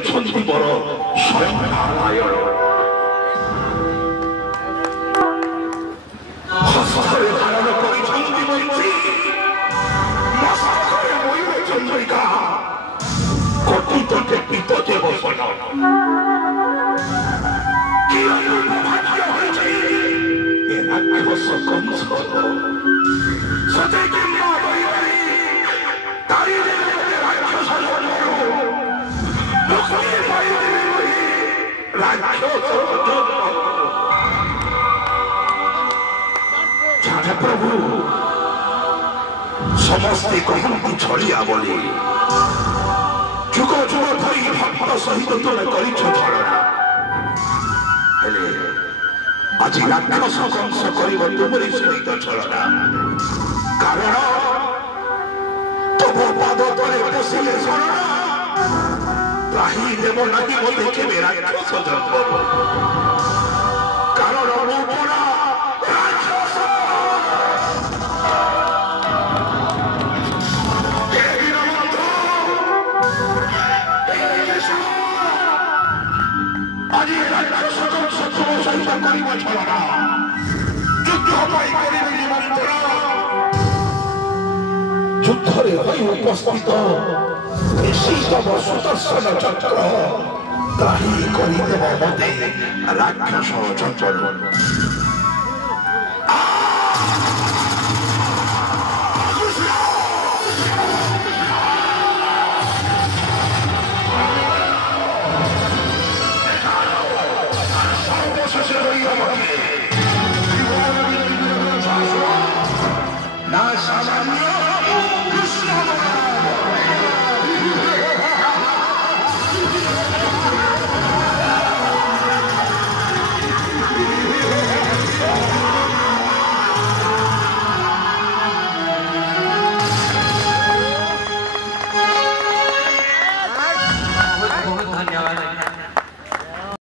ଅଛନ୍ତି ମୋର ସ୍ୱୟଂ ନାରାୟଣ। ହସ୍ତରେ ଧାରଣ କରିଛନ୍ତି ମନ୍ତ୍ରୀ ମସ୍ତକରେ ମୟୂର ଚନ୍ଦ୍ରିକା କଟିତଟେ ପିତତେ ବସନ। କି ଭାଗ୍ୟ ହୋଇଛି ଏ ରାକ୍ଷସ କଂସ ସତେକି ମା ବୈରୀ ତାରି ରାକ୍ଷସ जाने प्रभु समस्ते कहती छड़िया बोली जुग जुग धरी भक्त सहित तुम करना आज राक्षस कंस कर तुमरी सहित छलना कारण तुम पाद तले बसिले शरणा त्राही देव नहीं बोले केवे राक्षस जन्म कारण मो पड़ा राक्षस आज राक्षस तुम सहित कर छलना युद्ध युद्धरे उपस्थित सुदर्शन चक्र त्राही कर राक्षस चंचल।